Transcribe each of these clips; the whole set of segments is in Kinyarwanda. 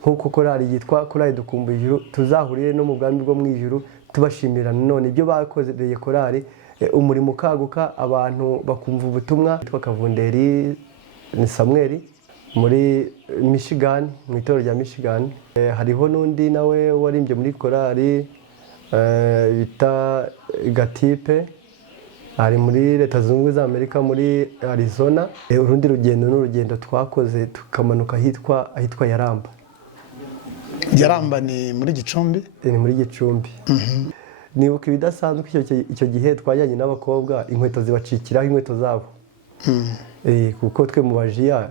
nk'uko korali yitwa korali dukumbuye ijuru, tuzahurire no mu bwami bwo mu ijuru tubashimira none ibyo bakoreye korali, umurimo ukaguka, abantu bakumva ubutumwa. Yitwa Kavunderi ni Samuel muri Michigan, mu itorero rya Michigan. Hariho n'undi nawe warimbye muri korali bita Gatipe, ari muri Leta Zunze Ubumwe za Amerika muri Arizona. Urundi rugendo n'urugendo twakoze tukamanuka ahitwa Yaramba. Yaramba ni muri Gicumbi? Ni muri Gicumbi. Nibuka ibidasanzwe icyo gihe twajyanye n'abakobwa, inkweto zibacikiraho inkweto zabo. Kuko twe mu bajiya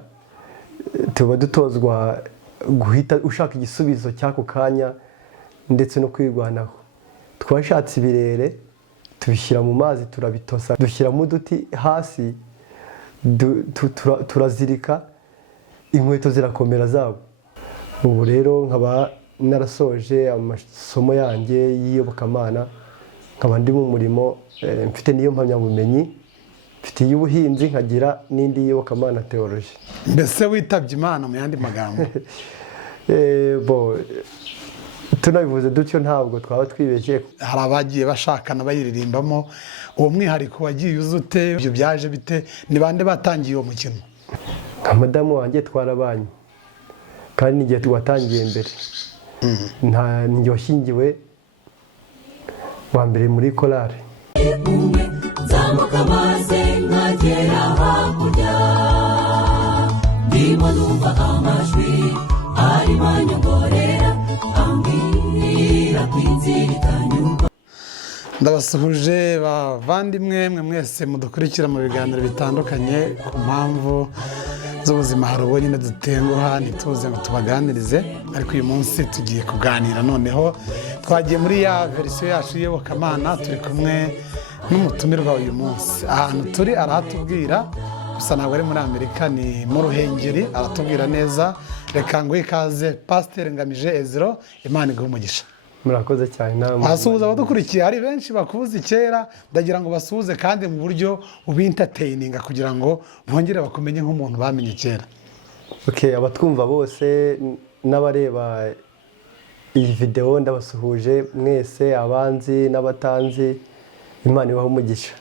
tuba dutozwa guhita ushaka igisubizo cy'ako kanya ndetse no kwirwanaho. Twashatse ibirere tubishyira mu mazi turabitosa, dushyiramo uduti hasi, turazirika, inkweto zirakomera zabo. Ubu rero nkaba narasoje amasomo yanjye y'iyobokamana, nkaba ndi mu murimo, mfite n'iyo mpamyabumenyi, mfite iy'ubuhinzi, nkagira n'indi y'iyobokamana teoloji. Mbese witabye Imana mu yandi magambo? Tunabivuze dutyo ntabwo twaba twibeshye. Hari abagiye bashakana bayiririmbamo, uwo mwihariko wagiye uza ute? Ibyo byaje bite? Ni bande batangiye uwo mukino? Nka madamu wanjye twarabanye, kandi n'igihe watangiye mbere. Ninjye washyingiwe wa mbere muri korali. Zamuka maze nkagera hakurya, ndimo numva amajwi arimo anyongorera ambwira kw'inzira itanyurwa. Ndabasuhuje bavandimwe mwe mwese mudukurikira mu biganiro bitandukanye ku mpamvu z'ubuzima. Hari ubwo nyine dutenguha ntituze ngo tubaganirize, ariko uyu munsi tugiye kuganira. Noneho twagiye muri ya verisiyo yacu y'iyobokamana, turi kumwe n'umutumirwa uyu munsi. Ahantu turi arahatubwira, gusa ntabwo ari muri Amerika, ni mu Ruhengeri, aratubwira neza. Reka nguhe ikaze Pasiteri Ngamije Ezra, Imana iguhe umugisha. Murakoze cyane namwe. Asuhuza abadukurikiye, hari benshi bakubuze kera, ndagira ngo basuhuze kandi mu buryo ubintateininga kugira ngo bongere bakumenye nk'umuntu bamenye kera. Abatwumva bose n'abareba iyi video ndabasuhuje mwese, abanzi n'abatanzi, Imana ibahe umugisha.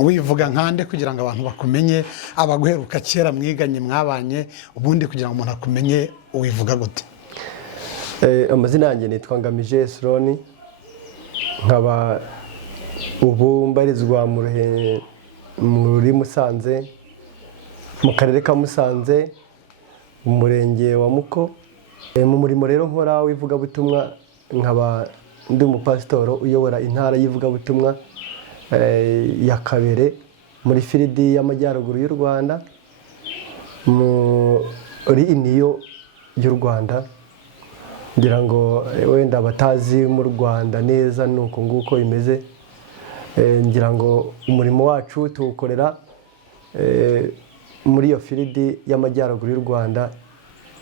Wivuga nkande kugira ngo abantu bakumenye, abaguheruka kera mwiganye mwabanye, ubundi kugira ngo umuntu akumenye wivuga gute? Amazina yanjye nitwa Ngamije Esroni, nkaba ubu mbarizwa muri Musanze, mu karere ka Musanze, mu murenge wa Muko. Mu murimo rero nkora w'ivugabutumwa, nkaba ndi umupasitoro uyobora intara y'ivugabutumwa ya Kabere muri Firidi y'Amajyaruguru y'u Rwanda, muri iniyo y'u Rwanda. Ngira ngo wenda abatazi mu Rwanda neza nuko nguko bimeze. Ngira ngo umurimo wacu tuwukorera muri iyo Firidi y'Amajyaruguru y'u Rwanda,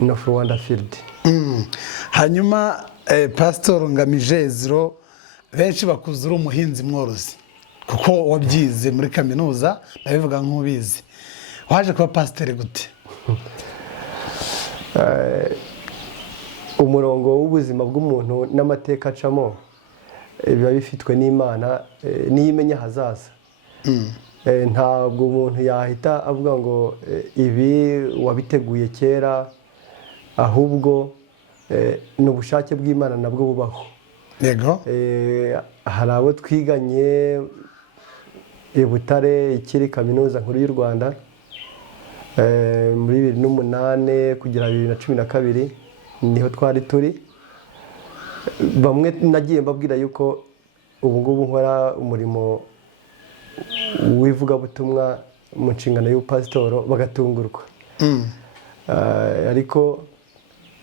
North Rwanda Field. Hanyuma Pastor Ngamije Ezra, benshi bakuze uri umuhinzi mworozi kuko wabyize muri kaminuza, ndabivuga nk'ubizi. Waje kuba pasiteri gute? Umurongo w'ubuzima bw'umuntu n'amateka acamo biba bifitwe n'Imana niyo imenya hazaza. Ntabwo umuntu yahita avuga ngo ibi wabiteguye kera, ahubwo ni ubushake bw'Imana nabwo bubaho. Yego. Hari abo twiganye i Butare, ikiri kaminuza nkuru y'u Rwanda, muri 2008 kugera 2012 niho twari turi. Bamwe nagiye mbabwira yuko ubu ngubu nkora umurimo w'ivugabutumwa mu nshingano y'ubupasitoro, bagatungurwa. Ariko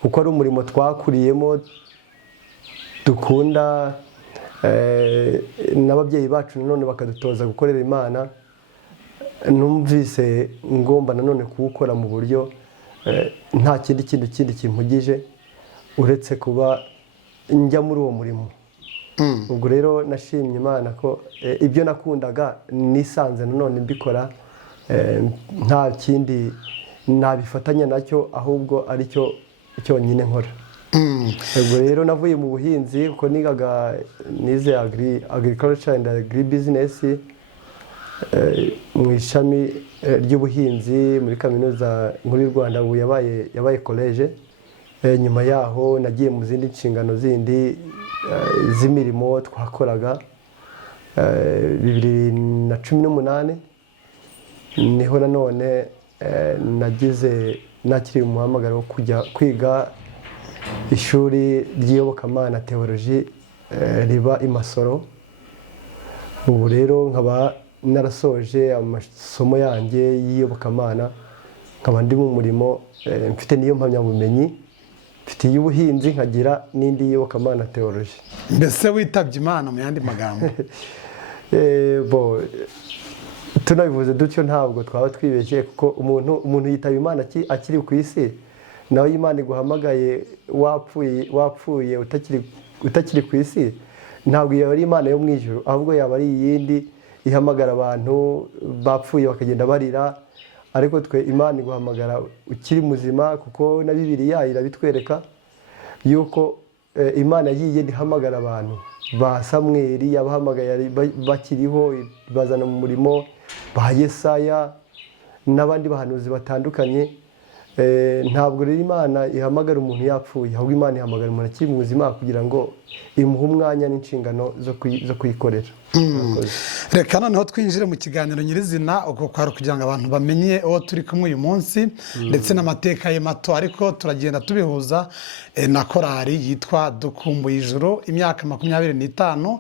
kuko ari umurimo twakuriyemo dukunda, n'ababyeyi bacu nanone bakadutoza gukorera Imana, numvise ngomba nanone kuwukora mu buryo nta kindi kimpugije uretse kuba njya muri uwo murimo. Ubwo rero nashimye Imana ko ibyo nakundaga nisanze nanone mbikora, nta kindi nabifatanya nacyo, ahubwo ari cyo cyonyine nkora. ubwo rero navuye mu buhinzi kuko nize agriculture and agribusiness mu ishami ry'ubuhinzi muri kaminuza nkuru y'u Rwanda, ubu yabaye college. Nyuma yaho nagiye mu zindi nshingano zindi z'imirimo twakoraga. 2018 niho nanone nakiriye umuhamagaro wo kujya kwiga ishuri ry'iyobokamana theology riba i Masoro. Ubu rero nkaba narasoje amasomo yanjye y'iyobokamana, nkaba ndi mu murimo mfite niyo mpamyabumenyi, mfite iy'ubuhinzi nkagira n'indi y'iyobokamana theology. Mbese witabye Imana mu yandi magambo? Tunabivuze dutyo ntabwo twaba twibeshye, kuko umuntu yitaba Imana akiri ku isi, nawe Imana iguhamagaye wapfuye utakiri ku isi, ntabwo yaba ari Imana yo mu ijuru, ahubwo yaba ari iyindi ihamagara abantu bapfuye bakagenda barira. Ariko twe Imana iguhamagara ukiri muzima, kuko na Bibiliya irabitwereka yuko Imana yagiye ihamagara abantu. Ba Samweli yabahamagaye bakiriho, bazana mu murimo, ba Yesaya n'abandi bahanuzi batandukanye. Ntabwo rero Imana ihamagara umuntu yapfuye, ahubwo Imana ihamagara umuntu akiri muzima kugira ngo imuhe umwanya n'inshingano zo kuyikorera. Reka noneho twinjire mu kiganiro nyirizina, uko kwari kugira ngo abantu bamenye uwo turi kumwe uyu munsi ndetse n'amateka ye mato, ariko turagenda tubihuza na korali yitwa Dukumbuye Ijuru, imyaka 25.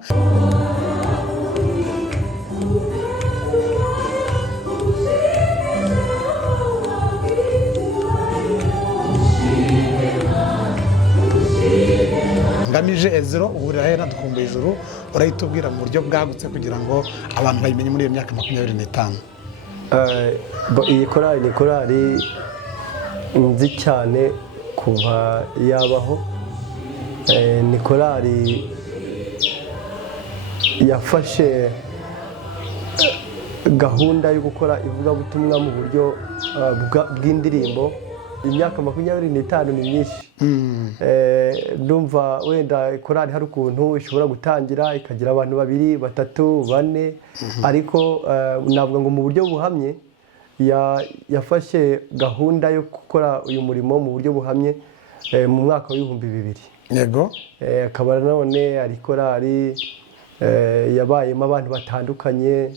Ngamije Ezro, uhurira he na Dukumbuye Ijuru? Urahita ubwira mu buryo bwagutse kugira ngo abantu bayimenye muri iyo myaka 25. Iyi korali ni korali nzi cyane kuva yabaho. Ni korali yafashe gahunda yo gukora ivugabutumwa mu buryo bw'indirimbo. Imyaka 25 ni myinshi. Ndumva wenda korali hari ukuntu ishobora gutangira ikagira abantu 2, 3, 4, ariko navuga ngo mu buryo buhamye yafashe gahunda yo gukora uyu murimo mu buryo buhamye mu mwaka wa 2000. Yego. Akaba none ari korali yabayemo abantu batandukanye,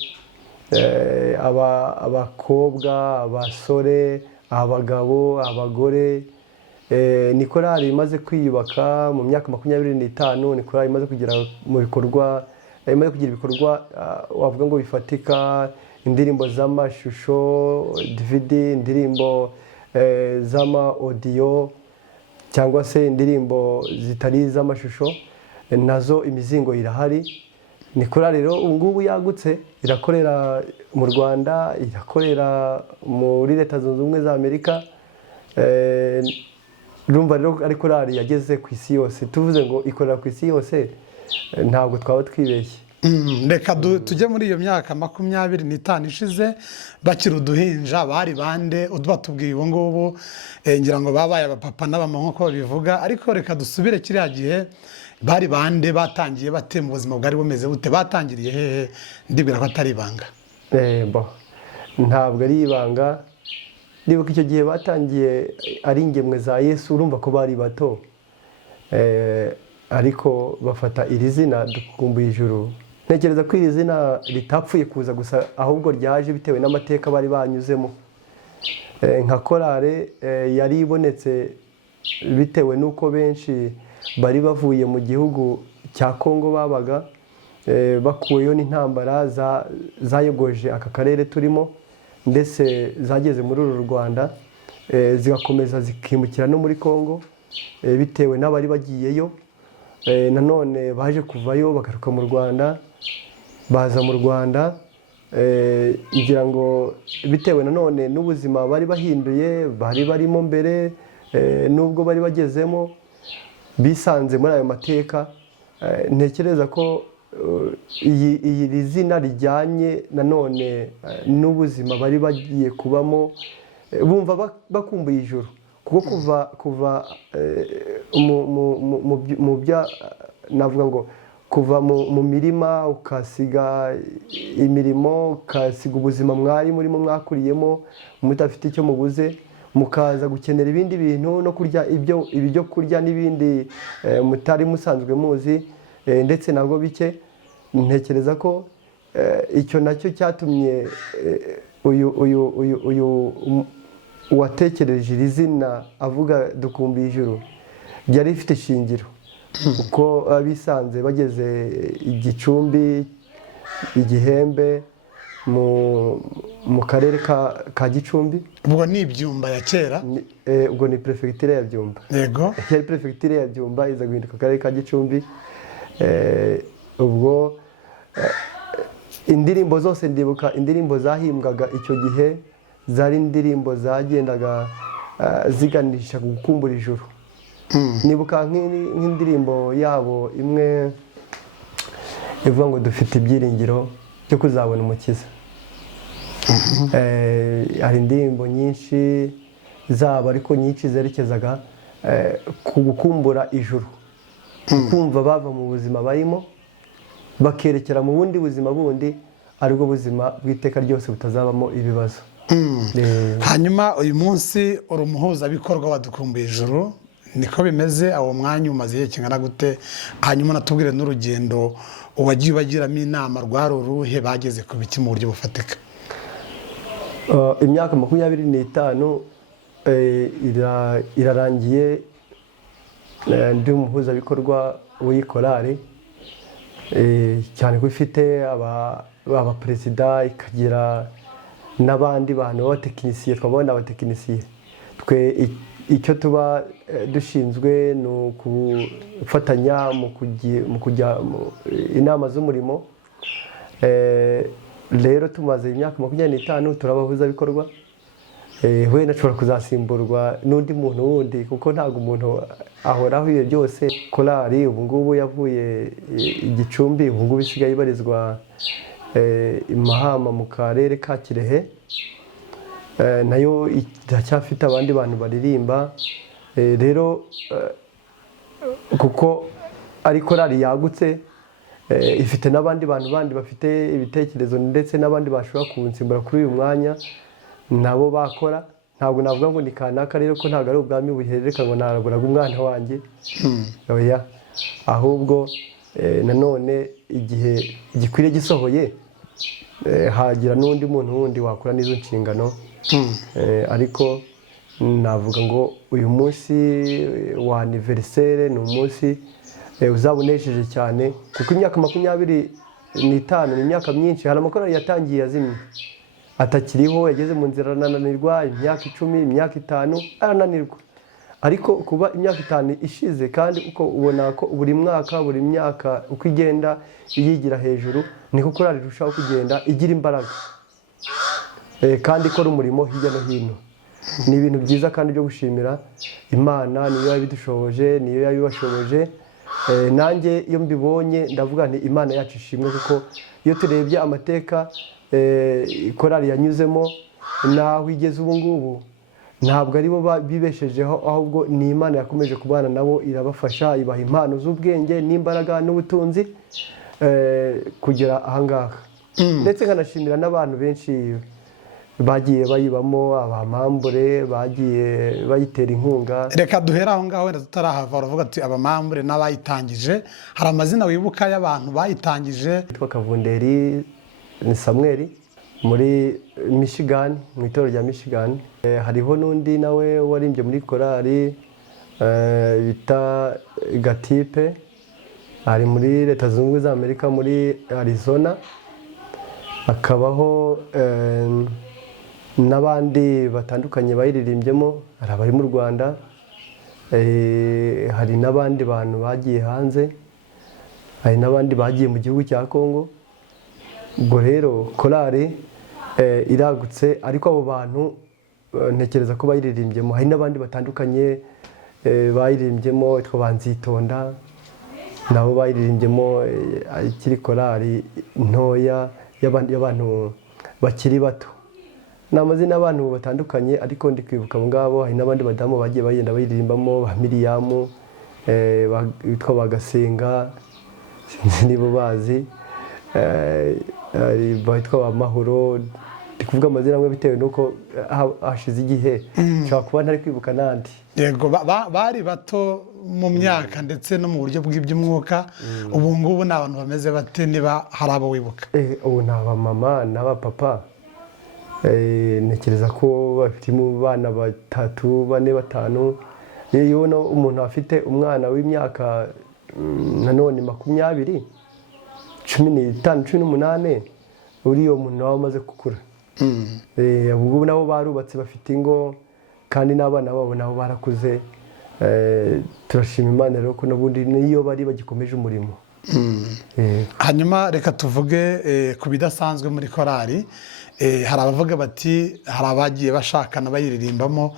abakobwa, abasore, abagabo, abagore. Ni korali imaze kwiyubaka mu myaka 25. Ni korali imaze kugira ibikorwa wavuga ngo bifatika, indirimbo z'amashusho, DVD, indirimbo z'ama audio cyangwa se indirimbo zitari iz'amashusho, nazo imizingo irahari. Ni korali rero ubu ngubu yagutse, irakorera mu Rwanda, irakorera muri Leta Zunze Ubumwe za Amerika. Urumva rero ari korali yageze ku isi yose. Tuvuze ngo ikorera ku isi yose ntabwo twaba twibeshye. Reka tujye muri iyo myaka 25 ishize, bakiri uduhinja bari bande? Batubwiye ubu ngubu ngira ngo babaye abapapa n'abamama nk'uko babivuga, ariko reka dusubire kiriya gihe. Bari bande? Batangiye bate? Mu buzima bwari bumeze bute? Batangiriye hehe? Ndibwira ko atari ibanga. Ntabwo ari ibanga. Ndibuka icyo gihe batangiye ari ingemwe za Yesu, urumva ko bari bato, ariko bafata iri zina Dukumbuye Ijuru. Ntekereza ko iri zina ritapfuye kuza gusa, ahubwo ryaje bitewe n'amateka bari banyuzemo. Nka korale yari ibonetse bitewe n'uko benshi bari bavuye mu gihugu cya Kongo, babaga bakuyeyo n'intambara zayogoje aka karere turimo, ndetse zageze muri uru Rwanda, zigakomeza zikimukira no muri Kongo bitewe n'abari bagiyeyo. Nanone baje kuvayo bagaruka mu Rwanda, baza mu Rwanda ngira ngo bitewe nanone n'ubuzima bari bahinduye, bari barimo mbere, nubwo bari bagezemo, bisanze muri ayo mateka. Ntekereza ko iyi zina rijyanye nanone n'ubuzima bari bagiye kubamo, bumva bakumbuye ijuru, kuko kuva mu bya navuga ngo kuva mu mirima ukasiga imirimo ukasiga ubuzima mwari murimo mwakuriyemo mudafite icyo mubuze mukaza gukenera ibindi bintu no kurya ibyo kurya n'ibindi mutari musanzwe muzi ndetse nabwo bike. Ntekereza ko icyo nacyo cyatumye uyu uwatekereje iri zina avuga dukumbuye ijuru byari rifite ishingiro, uko bisanze bageze Igicumbi, Igihembe mu karere ka Gicumbi. ubwo ni Byumba ya kera, ubwo ni perefegitura ya Byumba. yego yari perefegitura ya Byumba iza guhinduka akarere ka Gicumbi. Ubwo indirimbo zose ndibuka indirimbo zahimbwaga icyo gihe zari indirimbo zagendaga ziganisha gukumbura ijuru. Nibuka nk'indirimbo yabo imwe ivuga ngo dufite ibyiringiro byo kuzabona umukiza. Hari indirimbo nyinshi zabo ariko nyinshi zerekezaga ku gukumbura ijuru, kumva bava mu buzima barimo bakerekera mu bundi buzima bundi, aribwo buzima bw'iteka ryose butazabamo ibibazo. hanyuma uyu munsi uri umuhuzabikorwa wa dukumbuye ijuru, niko bimeze? Awo mwanya umaze igihe kingana gute? Hanyuma natubwire n'urugendo wagiye ubagiramo inama rwari uruhe, bageze ku biki mu buryo bufatika? Imyaka 25 irarangiye ndi umuhuzabikorwa w'ikorari, cyane ko ifite abaperezida ikagira n'abandi bantu b'abatekinisiye. Twabona abatekinisiye twe icyo tuba dushinzwe ni ukufatanya mu kujya inama z'umurimo. Rero tumaze imyaka 25 turabahuzabikorwa. Wenda ashobora kuzasimburwa n'undi muntu wundi kuko ntabwo umuntu ahoraho iyo byose. Korali ubu ngubu yavuye Igicumbi, ubu ngubu isigaye ibarizwa i Mahama mu karere ka Kirehe. Nayo iracyafite abandi bantu baririmba. Rero kuko ari korali yagutse, ifite n'abandi bantu bandi bafite ibitekerezo ndetse n'abandi bashobora kunsimbura kuri uyu mwanya nabo bakora. Ntabwo navuga ngo ni kanaka rero ko ntabwo ari ubwami buherereka ngo naraguraga umwana wanjye, oya, ahubwo nanone igihe gikwiriye gisohoye hagira n'undi muntu wundi wakora n'izo nshingano. Ariko navuga ngo uyu munsi wa anniversaire ni umunsi uzabonesheje cyane kuko imyaka 25 ni imyaka myinshi. Hari amakorali yatangiye yazimye atakiriho, yageze mu nzira arananirwa, imyaka 10, imyaka 5 arananirwa. Ariko kuba imyaka 5 ishize kandi uko ubona ko buri myaka uko igenda iyigira hejuru niko korali irushaho kugenda igira imbaraga kandi ikora umurimo hirya no hino. Ni ibintu byiza kandi byo gushimira Imana, niyo yabidushoboje, niyo yabibashoboje. Nanjye iyo mbibonye ndavuga nti Imana yacu ishimwe, kuko iyo turebye amateka korali yanyuzemo naho igeze ubu ngubu ntabwo ari bo bibeshejeho, ahubwo ni Imana yakomeje kubana nabo, irabafasha, ibaha impano z'ubwenge n'imbaraga n'ubutunzi kugera ahangaha. Ndetse nkanashimira n'abantu benshi bagiye bayibamo, abamambure bagiye bayitera inkunga. Reka duhera aho ngaho wenda tutarahava, uravuga ati abamambure n'abayitangije, hari amazina wibuka y'abantu bayitangije? Yitwa Kavunderi ni Samuel muri Michigan, mu itorero rya Michigan. Hariho n'undi nawe warimbye muri korali bita Gatipe, ari muri Leta Zunze Ubumwe za Amerika muri Arizona. Hakabaho n'abandi batandukanye bayiririmbyemo, hari abari mu Rwanda, hari n'abandi bantu bagiye hanze, hari n'abandi bagiye mu gihugu cya Kongo. Ubwo rero korali iragutse, ariko abo bantu ntekereza ko bayiririmbyemo hari n'abandi batandukanye bayiririmbyemo, Banzitonda nabo bayiririmbyemo, ikiri korali ntoya y'abantu bakiri bato. ni amazina y'abantu batandukanye ariko ndi kwibuka abo ngabo. Hari n'abandi badamu bagiye bagenda bayiririmbamo, ba Miriyamu, bitwa Bagasenga, sinzi niba bazi, bitwa ba Mahoro. Ndi kuvuga amazina amwe bitewe n'uko hashize igihe, nshobora kuba ntari kwibuka n'andi. Yego, bari bato mu myaka ndetse no mu buryo bw'iby'umwuka. Ubu ngubu ni abantu bameze bate, niba hari abo wibuka? Ubu ni abamama n'abapapa. Ntekereza ko bafite bana 3, 4, 5. Iyo umuntu afite umwana w'imyaka nanone 20, 15, 18, uriyo muntu nawe amaze gukura. Ubwo nabo barubatse bafite ingo kandi n'abana babo nabo barakuze. Turashima Imana rero ko n'ubundi niyo bari bagikomeje umurimo. Hanyuma reka tuvuge ku bidasanzwe muri korali. Hari abavuga bati hari abagiye bashakana bayiririmbamo.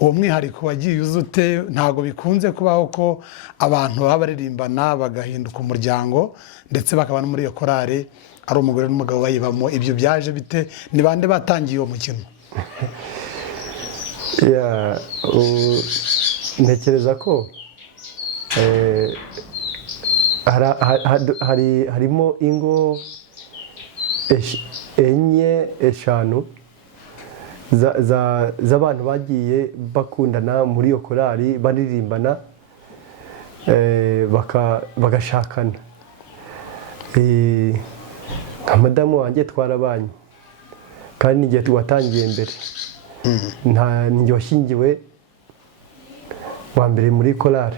Uwo mwihariko wagiye uzute? Ntabwo bikunze kubaho ko abantu baba baririmbana bagahinduka umuryango ndetse bakaba no muri iyo korali ari umugore n'umugabo bayibamo. Ibyo byaje bite? Ni bande batangiye uwo mukino? Ntekereza ko harimo ingo 4, 5 z'abantu bagiye bakundana muri iyo korali baririmbana, bagashakana. Nka madamu wanjye twarabanye kandi n'igihe tuwatangiye mbere, ninjye washyingiwe wa mbere muri korali.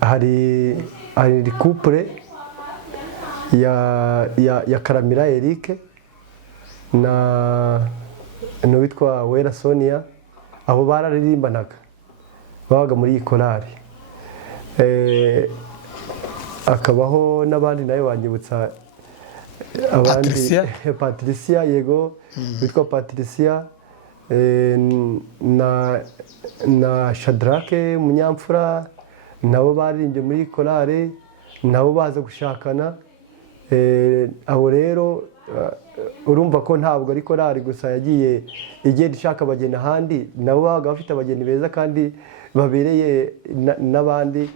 Hari couple ya Karamira Eric n'uwitwa Wera Sonia. Abo bararirimbanaga, babaga muri iyi korali. Akabaho n'abandi nayo wanyibutsa abandi. Patricia, yego, witwa Patricia, na Shadrake Munyamfura, nabo baririmbye muri korali, nabo baza gushakana. Abo rero urumva ko ntabwo ari korali gusa yagiye igenda ishaka abageni ahandi, nabo babaga bafite abageni beza kandi babereye n'abandi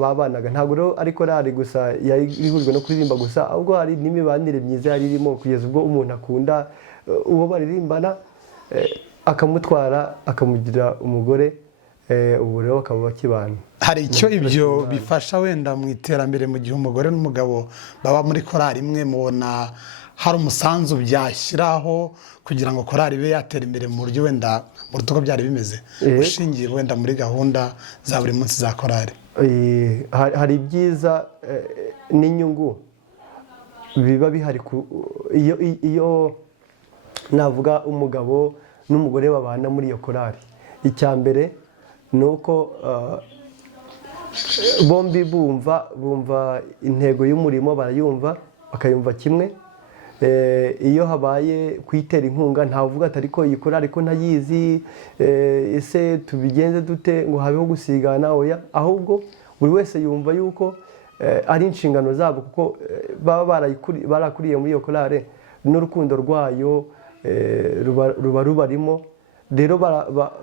babanaga. Ntabwo rero ari korali gusa yari ihujwe no kuririmba gusa, ahubwo hari n'imibanire myiza yari irimo kugeza ubwo umuntu akunda uwo baririmbana, akamutwara akamugira umugore. Ubu rero bakaba bakibana. Hari icyo ibyo bifasha wenda mu iterambere mu gihe umugore n'umugabo baba muri korali imwe? Mubona hari umusanzu byashyiraho kugira ngo korali ibe yatera imbere mu buryo wenda mu rutuko byari bimeze, ushingiye wenda muri gahunda za buri munsi za korali? Hari ibyiza n'inyungu biba bihari iyo navuga umugabo n'umugore babana muri iyo korali. Icya mbere ni uko bombi bumva intego y'umurimo, barayumva bakayumva kimwe. Iyo habaye kuyitera inkunga ntavuga ati ariko iyi korali ko ntayizi, ese tubigenze dute ngo habeho gusigana. Oya, ahubwo buri wese yumva yuko ari inshingano zabo, kuko baba barakuriye muri iyo korali n'urukundo rwayo ruba rubarimo. Rero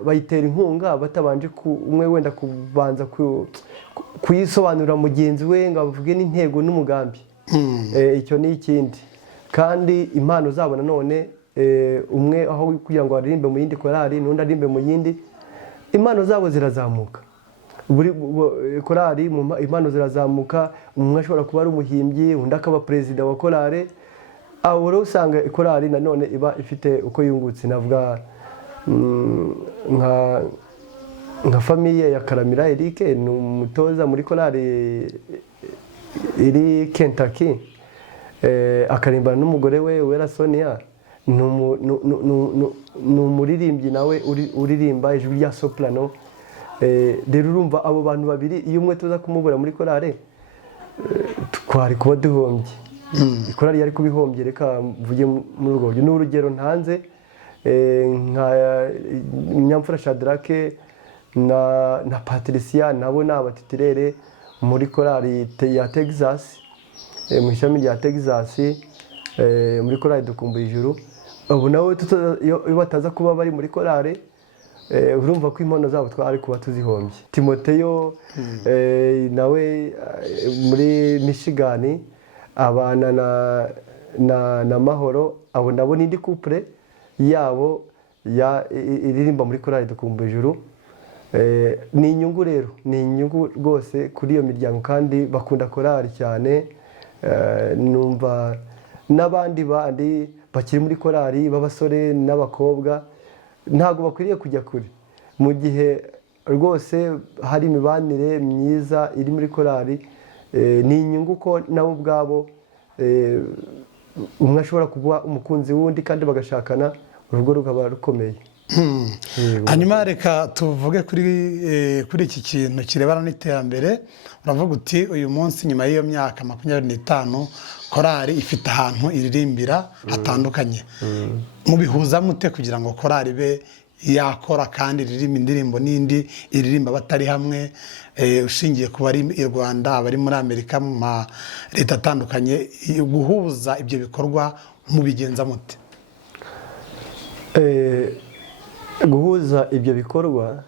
bayitera inkunga batabanje umwe wenda kubanza kuyisobanurira mugenzi we ngo avuge n'intego n'umugambi. Icyo ni ikindi. Kandi impano zabo nanone, umwe aho kugira ngo aririmbe mu yindi korali n'undi aririmbe mu yindi, impano zabo zirazamuka. Buri korali impano zirazamuka. Umwe ashobora kuba ari umuhimbyi, undi akaba perezida wa korali. Aho rero usanga korali nanone iba ifite uko yungutse. Navuga nka famiye ya Karamira Eric, ni umutoza muri korali iri Kentucky, akarimbana n'umugore we Wera Sonia. Ni umuririmbyi nawe uririmba ijwi rya soprano. Rero urumva abo bantu babiri iyo umwe tuza kumubura muri korali, twari kuba duhombye. Korali yari kubihombye. Reka mvuge muri urwo buryo. Ni urugero ntanze nka Nyamfura Shadrake na Patricia, nabo ni abatitirere muri korali ya Texas, mu ishami rya Texas, muri korali Dukumbuye Ijuru. ubu nabo iyo bataza kuba bari muri korari urumva ko inkono zabo twari kuba tuzihombye. Timoteyo nawe muri Michigan abana na Mahoro, abo nabo n'indi couple yabo iririmba muri korari Dukumbuye Ijuru. Ni inyungu rero, ni inyungu rwose kuri iyo miryango kandi bakunda korari cyane. Numva n'abandi bakiri muri korari b'abasore n'abakobwa ntabwo bakwiriye kujya kure, mu gihe rwose hari imibanire myiza iri muri korari. Ni inyungu ko nabo ubwabo umwe ashobora kuba umukunzi w'undi kandi bagashakana, urugo rukaba rukomeye. Hanyuma reka tuvuge kuri iki kintu kirebana n'iterambere. Uravuga uti uyu munsi nyuma y'iyo myaka 25 korari ifite ahantu iririmbira hatandukanye. Mubihuza mute kugira ngo korari ibe yakora kandi iririmba indirimbo n'indi iririmba batari hamwe, ushingiye ku bari i Rwanda, abari muri Amerika, mu leta atandukanye, guhuza ibyo bikorwa mubigenza mute? Guhuza ibyo bikorwa,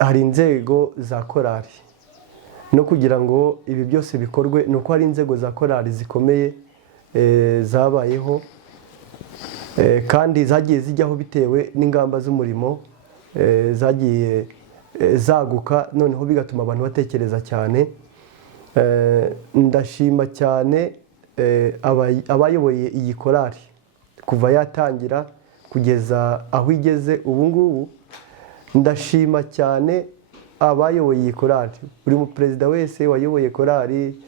hari inzego za korari, no kugira ngo ibi byose bikorwe ni uko hari inzego za korari zikomeye zabayeho kandi zagiye zijyaho bitewe n'ingamba z'umurimo, zagiye zaguka, noneho bigatuma abantu batekereza cyane. Ndashima cyane abayoboye iyi korari kuva yatangira kugeza aho igeze ubu ngubu. Ndashima cyane abayoboye iyi korari, buri mu perezida wese wayoboye korari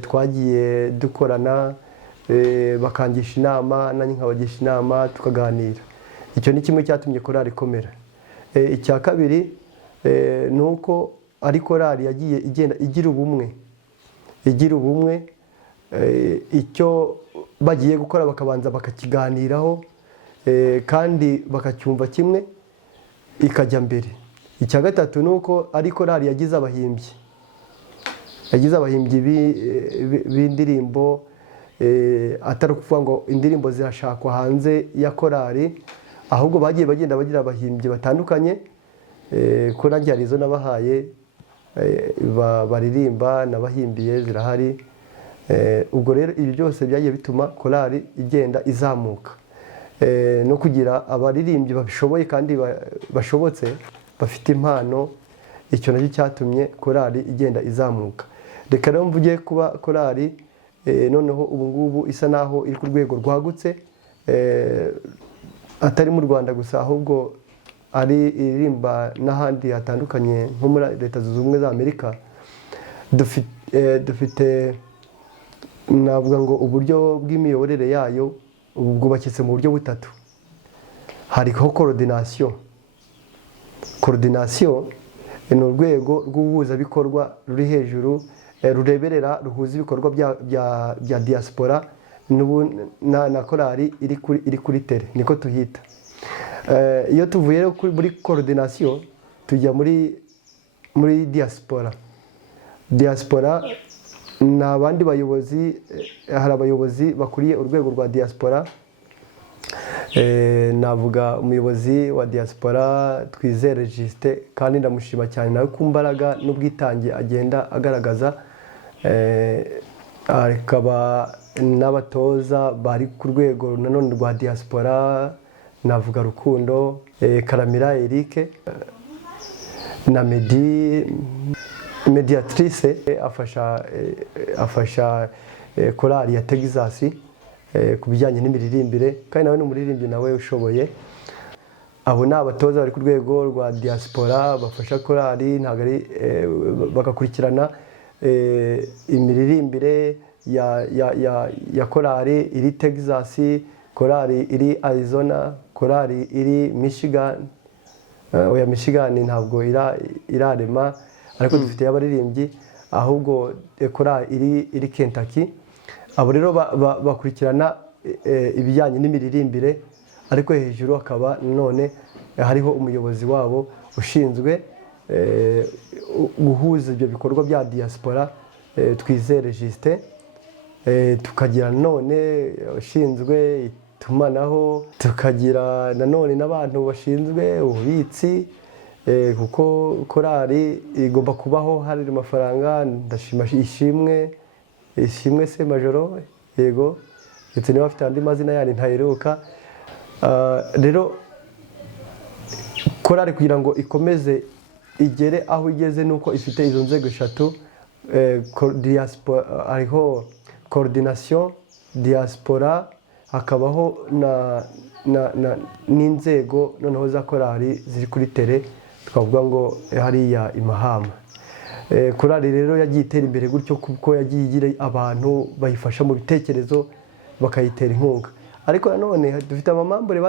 twagiye dukorana, bakangisha inama, nanjye nkabagisha inama, tukaganira. Icyo ni kimwe cyatumye korari ikomera. Icya kabiri ni uko ari korari yagiye igenda igira ubumwe, icyo bagiye gukora bakabanza bakakiganiraho kandi bakacyumva kimwe, ikajya mbere. Icya gatatu ni uko ari korari yagize abahimbyi b'indirimbo, atari ukuvuga ngo indirimbo zirashakwa hanze ya korari, ahubwo bagiye bagenda bagira abahimbyi batandukanye. Ko nanjye hari izo nabahaye baririmba, nabahimbiye zirahari. Ubwo rero ibi byose byagiye bituma korari igenda izamuka, no kugira abaririmbyi babishoboye kandi bashobotse, bafite impano. Icyo nacyo cyatumye korari igenda izamuka. Reka rero mvuge kuba korari noneho ubu ngubu isa naho iri ku rwego rwagutse, atari mu Rwanda gusa, ahubwo ari iririmba n'ahandi hatandukanye nko muri Leta Zunze Ubumwe za Amerika. Dufite navuga ngo uburyo bw'imiyoborere yayo bwubakitse mu buryo butatu. Hariho coordination ni urwego rw'ubuhuzabikorwa ruri hejuru, rureberera, ruhuza ibikorwa bya diaspora na korari iri kuri tere, niko tuhita. Iyo tuvuye muri coordination tujya muri diaspora ni abandi bayobozi. Hari abayobozi bakuriye urwego rwa diaspora. Navuga umuyobozi wa diaspora Twizere Justin, kandi ndamushima cyane nawe ku mbaraga n'ubwitange agenda agaragaza. Hakaba n'abatoza bari ku rwego nanone rwa diaspora, navuga Rukundo, Karamira Eric na Mediatrice afasha korari ya Texas ku bijyanye n'imiririmbire, kandi nawe ni umuririmbyi nawe ushoboye. Abo ni abatoza bari ku rwego rwa diaspora bafasha korari, bagakurikirana imiririmbire ya korari iri Texas, korari iri Arizona, korari iri Michigan. Oya, Michigan ntabwo irarema, ariko dufite abaririmbyi, ahubwo korari iri Kentucky. Abo rero bakurikirana ibijyanye n'imiririmbire, ariko hejuru hakaba none hariho umuyobozi wabo ushinzwe guhuza ibyo bikorwa bya diaspora, Twizere Justin. tukagira nanone abashinzwe itumanaho, tukagira nanone n'abantu bashinzwe ububitsi, kuko korali igomba kubaho hari amafaranga. Ndashima ishimwe se majoro, yego, ndetse niba afite andi mazina yandi ntaheruka. Rero korali kugira ngo ikomeze igere aho igeze nuko ifite izo nzego eshatu. Hariho coordination, diaspora, hakabaho n'inzego noneho za korali ziri kuri tere, twavuga ngo hariya i Mahama. Korali rero yagiye itera imbere gutyo kuko yagiye igira abantu bayifasha mu bitekerezo bakayitera inkunga. Ariko nanone dufite abamambure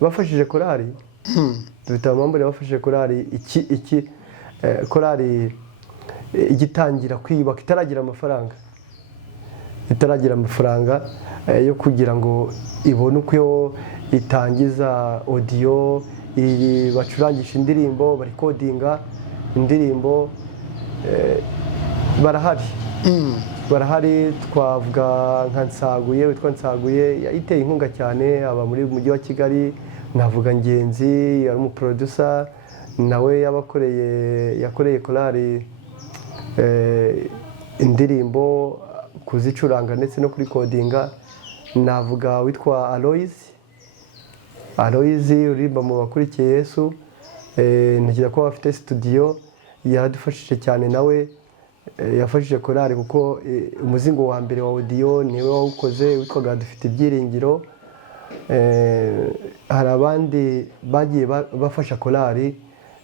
bafashije korali. Dufite abamambure bafashije korali korali igitangira kwiyubaka itaragira amafaranga yo kugira ngo ibone uko itangiza audio, bacurangisha indirimbo, barikodinga indirimbo. Barahari twavuga nka Nsaguye, witwa Nsaguye, yayiteye inkunga cyane, aba muri mujyi wa Kigali. Navuga Ngenzi, yari umuproducer, nawe yakoreye korali indirimbo, kuzicuranga ndetse no kurikodinga. Navuga witwa Aloyizi uririmba mu bakurikiye Yesu, ntekereza ko afite studio, yaradufashije cyane nawe. Yafashije korali kuko umuzingo wa mbere wa audio niwe wawukoze, witwaga Dufite Ibyiringiro. Hari abandi bagiye bafasha korali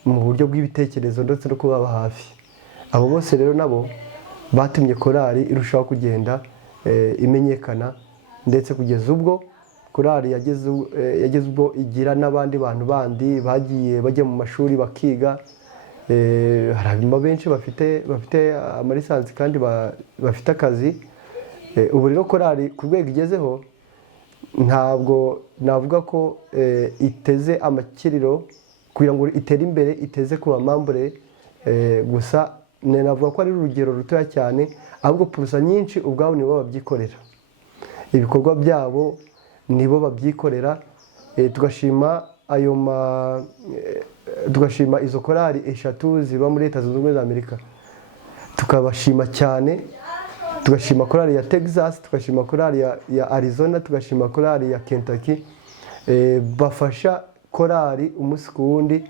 mu buryo bw'ibitekerezo ndetse no kubaba hafi. Abo bose rero nabo batumye korali irushaho kugenda imenyekana, ndetse kugeza ubwo korali yageze ubwo igira n'abandi bantu bandi bagiye bajya mu mashuri bakiga. Hari benshi bafite amalisansi kandi bafite akazi. Ubu rero korali ku rwego igezeho, ntabwo navuga ko iteze amakiriro kugira ngo itere imbere, iteze ku bamambure gusa. Navuga ko ari urugero rutoya cyane, ahubwo purusa nyinshi ubwabo nibo babyikorera, ibikorwa byabo nibo babyikorera. Tugashima izo korali eshatu ziba muri Leta Zunze Ubumwe za Amerika, tukabashima cyane. Tugashima korali ya Texas, tugashima korali ya Arizona, tugashima korali ya Kentucky. Bafasha korali umunsi ku wundi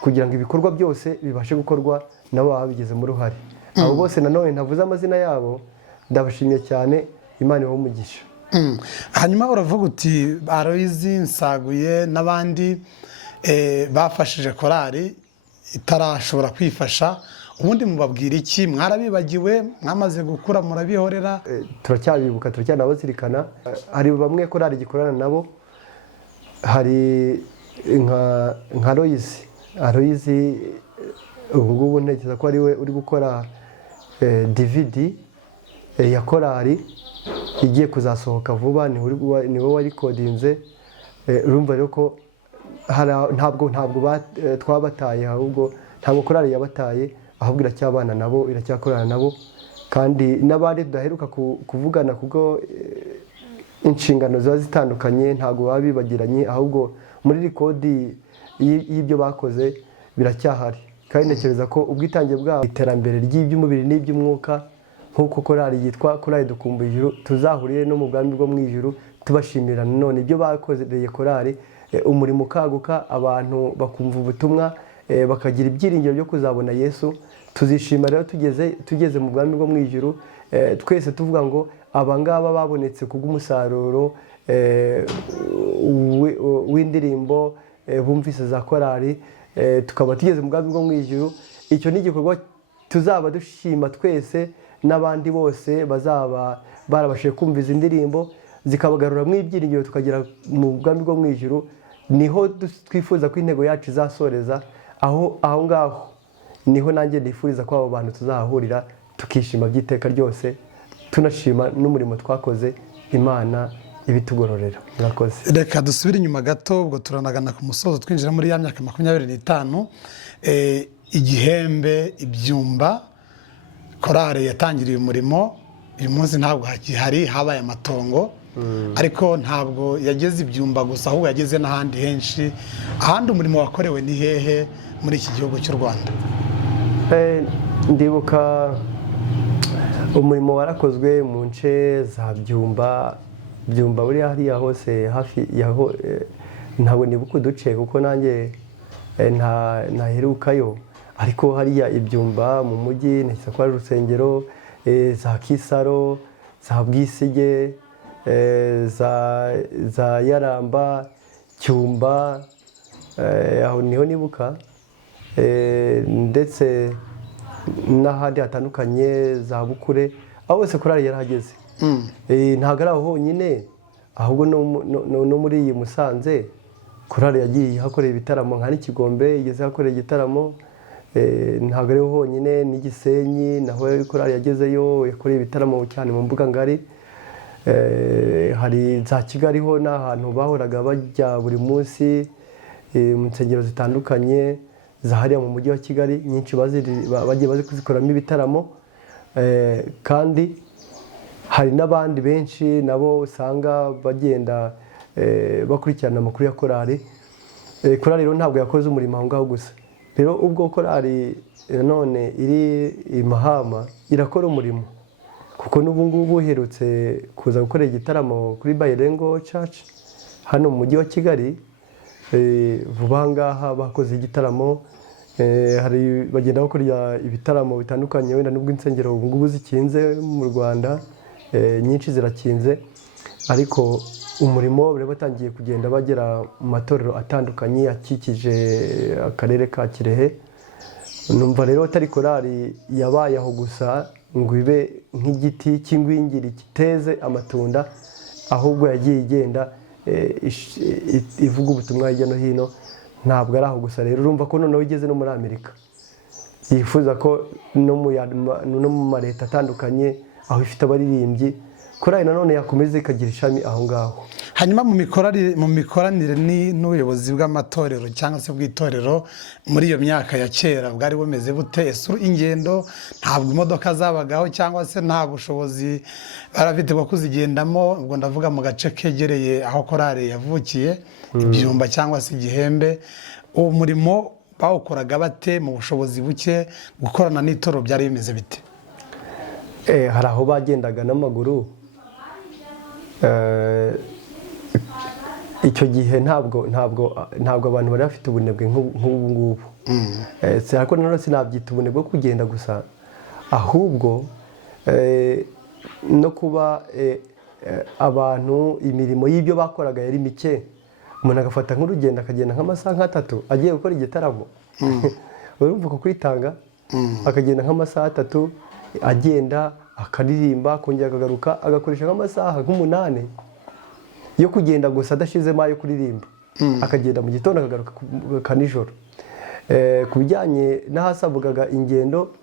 kugira ngo ibikorwa byose bibashe gukorwa, nabo babigizemo uruhare. Abo bose nanone ntavuze amazina yabo, ndabashimiye cyane, Imana ibahe umugisha. Hanyuma uravuga uti Aloyizi, Nsaguye n'abandi bafashije korali itarashobora kwifasha. Ubundi mubabwira iki? Mwarabibagiwe, mwamaze gukura murabihorera? Turacyabibuka, turacyanabazirikana. Hari bamwe korali gikorana nabo, hari nka Aloyizi ubu ngubu ntekereza ko ari we uri gukora DVD ya korali igiye kuzasohoka vuba, ni we warikodinze. Urumva rero ko ntabwo twabataye, ahubwo ntabwo korali yabataye, ahubwo iracyabana nabo, iracyakorana nabo. Kandi n'abandi tudaheruka kuvugana kuko inshingano ziba zitandukanye, ntabwo baba bibagiranye, ahubwo muri rikodi y'ibyo bakoze biracyahari. Kandi ntekereza ko ubwitange bwabo, iterambere ry'iby'umubiri n'iby'umwuka, nk'uko korali yitwa Korali Dukumbuye Ijuru, tuzahurire no mu bwami bwo mu ijuru. Tubashimira nanone ibyo bakozeye korali, umurimo ukaguka, abantu bakumva ubutumwa, bakagira ibyiringiro byo kuzabona Yesu. Tuzishima rero tugeze mu bwami bwo mu ijuru, twese tuvuga ngo abangaba babonetse kubw'umusaruro w'indirimbo bumvise za korali, tukaba tugeze mu bwami bwo mu ijuru. Icyo ni igikorwa tuzaba dushima twese, n'abandi bose bazaba barabashije kumva izi ndirimbo zikabagaruramo ibyiringiro, tukagera mu bwami bwo mu ijuru. Niho twifuza ko intego yacu izasoreza, aho ngaho niho nanjye nifuriza ko abo bantu tuzahahurira, tukishima by'iteka ryose, tunashima n'umurimo twakoze. Imana ibitugororera. Murakoze. Reka dusubire inyuma gato, ubwo turanagana ku musozo, twinjira muri ya myaka 25. Igihembe, ibyumba, korali yatangiriye umurimo uyu munsi ntabwo hakihari, habaye amatongo ariko ntabwo yageze ibyumba gusa ahubwo yageze n'ahandi henshi. Ahandi umurimo wakorewe ni hehe muri iki gihugu cy'u Rwanda? Ndibuka umurimo warakozwe mu nce za Byumba buriya hariya hose hafi yaho, ntabwo nibuka uduce kuko nanjye ntaherukayo, ariko hariya Ibyumba mu mujyi nahise ko ari urusengero, za Kisaro, za Bwisige, za Yaramba, Cyumba, aho niho nibuka, ndetse n'ahandi hatandukanye, za Bukure, aho hose korali yarahageze. Ntabwo ari aho honyine, ahubwo no muri iyi Musanze korali yagiye ihakorera ibitaramo, nka n'Ikigombe igeze hakorera igitaramo. Ntabwo ariho honyine, n'Igisenyi naho korali yagezeyo yakoreye ibitaramo cyane mu mbuga ngari. Hari za Kigali ho n'ahantu bahoraga bajya buri munsi mu nsengero zitandukanye zahariya mu mujyi wa Kigali, nyinshi bagiye bazikoramo ibitaramo. Kandi hari n'abandi benshi nabo usanga bagenda bakurikirana amakuru ya korali. Korali rero ntabwo yakoze umurimo aho ngaho gusa. Rero ubwo korali none iri i Mahama irakora umurimo, kuko n'ubu ngubu uherutse kuza gukorera igitaramo kuri Bilingual Church hano mu mujyi wa Kigali. Vuba aha ngaha bakoze igitaramo, bagenda bakorera ibitaramo bitandukanye, wenda nubwo insengero ubu ngubu zikinze mu Rwanda, nyinshi zirakinze, ariko umurimo bari batangiye kugenda bagera mu matorero atandukanye akikije akarere ka Kirehe. Numva rero atari korali yabaye aho gusa ngo ibe nk'igiti cy'ingwingiri kiteze amatunda, ahubwo yagiye igenda ivuga ubutumwa hirya no hino. Ntabwo ari aho gusa rero, urumva ko noneho igeze no muri Amerika, yifuza ko no mu maleta atandukanye aho ifite abaririmbyi, korali nanone yakomeza ikagira ishami aho ngaho. Hanyuma mu mikoranire n'ubuyobozi bw'amatorero cyangwa se bw'itorero muri iyo myaka ya kera bwari bumeze bute? Ingendo ntabwo imodoka zabagaho cyangwa se nta bushobozi barafite bwo kuzigendamo, ubwo ndavuga mu gace kegereye aho korali yavukiye, Ibyumba cyangwa se Igihembe. Uwo murimo bawukoraga bate mu bushobozi buke? Gukorana n'itorero byari bimeze bite? Hari aho bagendaga n'amaguru. Icyo gihe ntabwo abantu bari bafite ubunebwe nk'ubu ngubu. Ariko nanone sinabyita ubunebwe bwo kugenda gusa, ahubwo no kuba abantu imirimo y'ibyo bakoraga yari mike. Umuntu agafata nk'urugendo akagenda nk'amasaha nk'atatu agiye gukora igitaramo. Urumva ko kwitanga, akagenda nk'amasaha 3 agenda akaririmba, akongera akagaruka, agakoresha nk'amasaha nk'umunani yo kugenda gusa adashizemo ayo kuririmba. Akagenda mu gitondo akagaruka nijoro. Ku bijyanye n'ahasabwaga ingendo,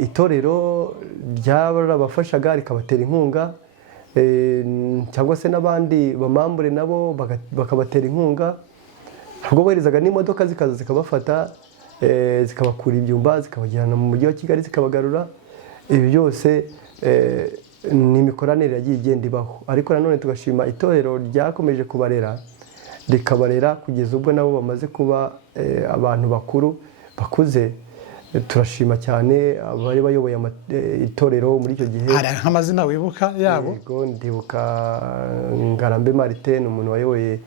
itorero ryarabafashaga rikabatera inkunga, cyangwa se n'abandi bamambure nabo bakabatera inkunga. Ubwo boherezaga n'imodoka zikaza zikabafata, zikabakura Ibyumba zikabajyana mu mujyi wa Kigali zikabagarura. Ibi byose ni imikoranire yagiye igenda ibaho, ariko nanone tugashima itorero ryakomeje kubarera, rikabarera kugeza ubwo nabo bamaze kuba abantu bakuru bakuze. Turashima cyane abari bayoboye itorero muri icyo gihe. Hari nk'amazina wibuka yabo? Yego, ndibuka Ngarambe Martin, umuntu wayoboye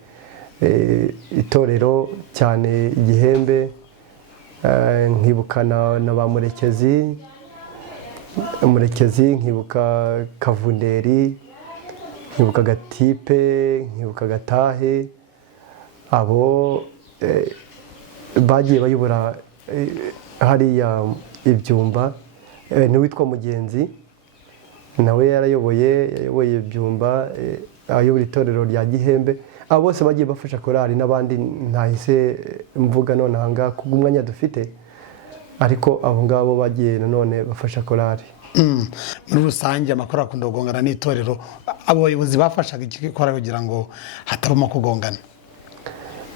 itorero cyane Igihembe. Nkibuka na ba Murekezi, nkibuka Kavunderi, nkibuka Gatipe, nkibuka Gatahe. Abo bagiye bayobora hariya Ibyumba. N'uwitwa Mugenzi nawe yayoboye Ibyumba, ayobora itorero rya Gihembe. Abo bose bagiye bafasha korali, n'abandi ntahise mvuga none aha ngaha kubw'umwanya dufite, ariko abo ngabo bagiye nanone bafasha korali. Muri rusange amakuru akunda kugongana n'itorero, abayobozi bafashaga iki korali kugira ngo hatabamo kugongana?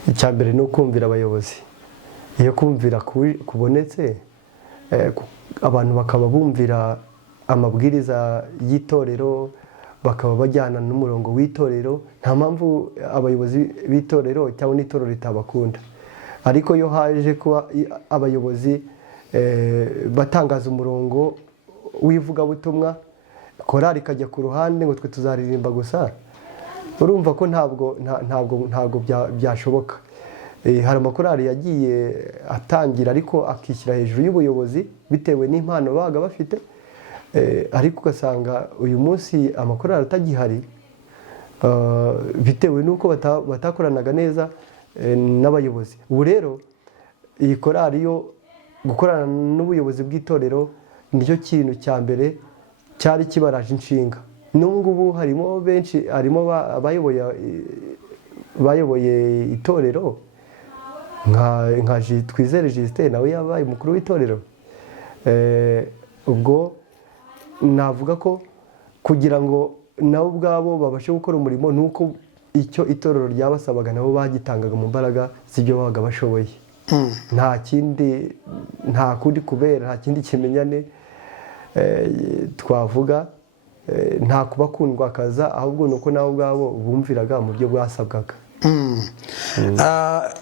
Icya mbere ni ukumvira abayobozi. Iyo kumvira kubonetse, abantu bakaba bumvira amabwiriza y'itorero, bakaba bajyana n'umurongo w'itorero. Nta mpamvu abayobozi b'itorero cyangwa n'itorero ritabakunda, ariko iyo haje kuba abayobozi batangaza umurongo w'ivugabutumwa, korali ikajya ku ruhande ngo twe tuzaririmba gusa, urumva ko ntabwo byashoboka. Hari amakorali yagiye atangira ariko akishyira hejuru y'ubuyobozi bitewe n'impano babaga bafite, ariko ugasanga uyu munsi amakorali atagihari bitewe n'uko batakoranaga neza n'abayobozi. Ubu rero iyi korali yo gukorana n'ubuyobozi bw'itorero nicyo kintu cya mbere cyari kibaraje inshinga. N'ubu ngubu harimo benshi, harimo bayoboye itorero nka Twizere Justin, nawe yabaye umukuru w'itorero. Ubwo navuga ko kugira ngo nabo ubwabo babashe gukora umurimo, nuko icyo itorero ryabasabaga nabo bagitangaga mu mbaraga z'ibyo babaga bashoboye. Nta kindi, nta kundi kubera, nta kindi kimenyane twavuga, nta kubakundwakaza, ahubwo ni uko nabo ubwabo bumviraga mu buryo bwasabwaga.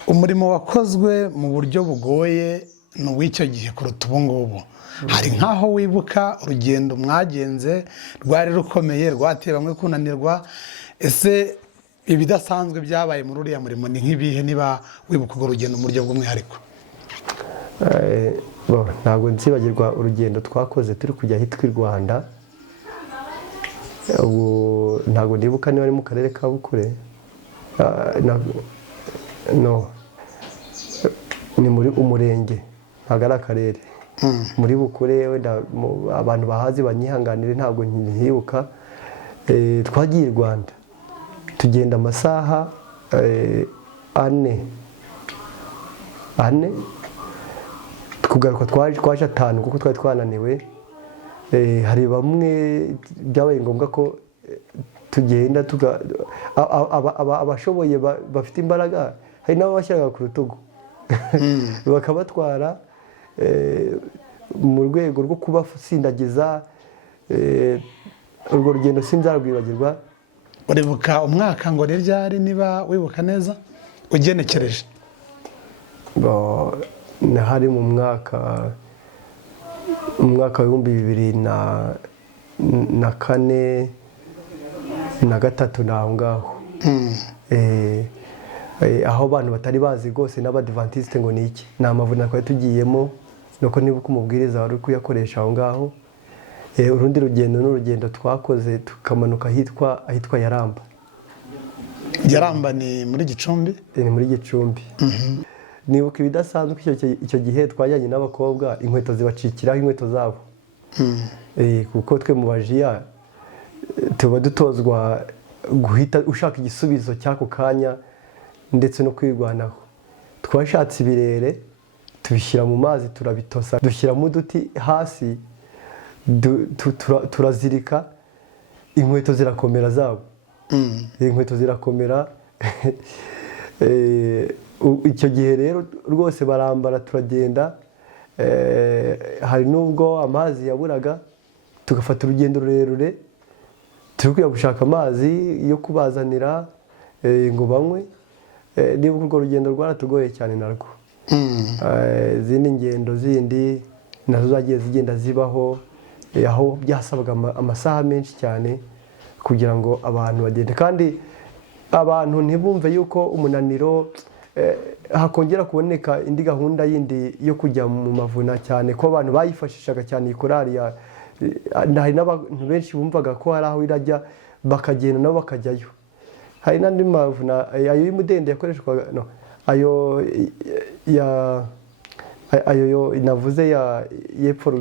Umurimo wakozwe mu buryo bugoye ni uw'icyo gihe kuruta ubu ngubu. Hari nk'aho wibuka urugendo mwagenze rwari rukomeye, rwateye bamwe kunanirwa. Ese ibidasanzwe byabaye muri uriya murimo ni nk'ibihe, niba wibuka urwo rugendo mu buryo bw'umwihariko? Ntabwo nzibagirwa urugendo twakoze turi kujya ahitwa i Rwanda. Ubu ntabwo nibuka niba ari mu karere ka Bukure, ni muri umurenge, ntabwo ari akarere. Muri Bukure, wenda abantu bahazi banyihanganire, ntabwo ntibuka. Twagiye i Rwanda tugenda amasaha 4 kugaruka twaje 5 kuko twari twananiwe. Hari bamwe byabaye ngombwa ko tugenda abashoboye bafite imbaraga, hari n'abo bashyiraga ku rutugu bakabatwara mu rwego rwo kubasindagiza. Urwo rugendo sinzarwibagirwa. Uribuka umwaka ngo ryari, niba wibuka neza ugenekereje? Hari mu mwaka wa 2004 na 3 naho ngaho. Aho abantu batari bazi rwose n'Abadventiste ngo ni iki, ni amavuna twari tugiyemo, nuko nibuka umubwiriza wari kuyakoresha aho ngaho. Urundi rugendo n'urugendo twakoze tukamanuka ahitwa Yaramba. Yaramba ni muri Gicumbi? Ni muri Gicumbi. Nibuka ibidasanzwe icyo gihe twajyanye n'abakobwa, inkweto zibacikiraho inkweto zabo. Kuko twe mu bajiya tuba dutozwa guhita ushaka igisubizo cy'ako kanya ndetse no kwirwanaho. Twashatse ibirere tubishyira mu mazi, turabitosa, dushyiramo uduti hasi, turazirika, inkweto zirakomera zabo. Inkweto zirakomera. Icyo gihe rero rwose barambara, turagenda. Hari n'ubwo amazi yaburaga, tugafata urugendo rurerure turi kujya gushaka amazi yo kubazanira ngo banywe. Niba urwo rugendo rwaratugoye cyane narwo. Izindi ngendo zindi nazo zagiye zigenda zibaho, aho byasabaga amasaha menshi cyane kugira ngo abantu bagende, kandi abantu ntibumve yuko umunaniro hakongera kuboneka indi gahunda yindi yo kujya mu mavuna, cyane ko abantu bayifashishaga cyane iyi korali. Hari n'abantu benshi bumvaga ko hari aho irajya bakagenda nabo bakajyayo. Hari n'andi mavuna, ayo y'umudende yakoreshwaga, ayo navuze y'epfo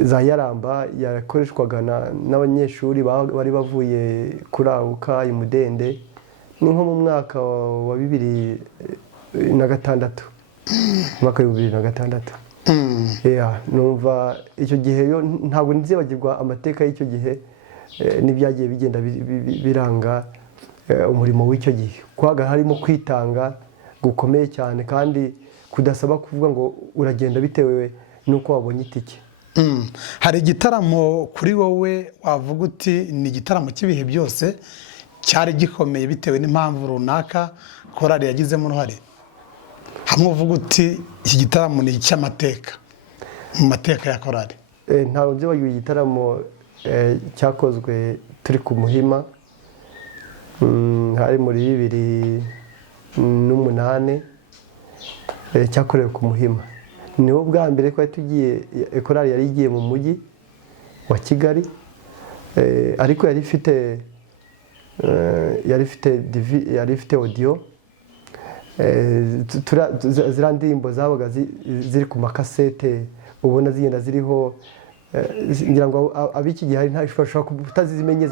za Yaramba, yakoreshwaga n'abanyeshuri bari bavuye kurahuka imudende. Ni nko mu mwaka wa 2006. Mwaka wa 2006. Numva icyo gihe ntabwo nzibagirwa amateka y'icyo gihe n'ibyagiye bigenda biranga umurimo w'icyo gihe. Kwaga harimo kwitanga gukomeye cyane, kandi kudasaba kuvuga ngo uragenda bitewe n'uko wabonye itike. Hari igitaramo kuri wowe wavuga uti ni igitaramo cy'ibihe byose cyari gikomeye bitewe n'impamvu runaka korali yagizemo uruhare, hamwe uvuga uti iki gitaramo ni icy'amateka mu mateka ya korali? Ntabwo byibagiwe igitaramo cyakozwe turi ku Muhima, hari muri 2008 cyakorewe ku Muhima. Niho bwa mbere twari tugiye, korali yari igiye mu mujyi wa Kigali, ariko yari ifite audio, ziriya ndirimbo zabaga ziri ku makasete ubona zigenda ziriho, ngira ngo ab'iki gihe ntashobora kutazimenye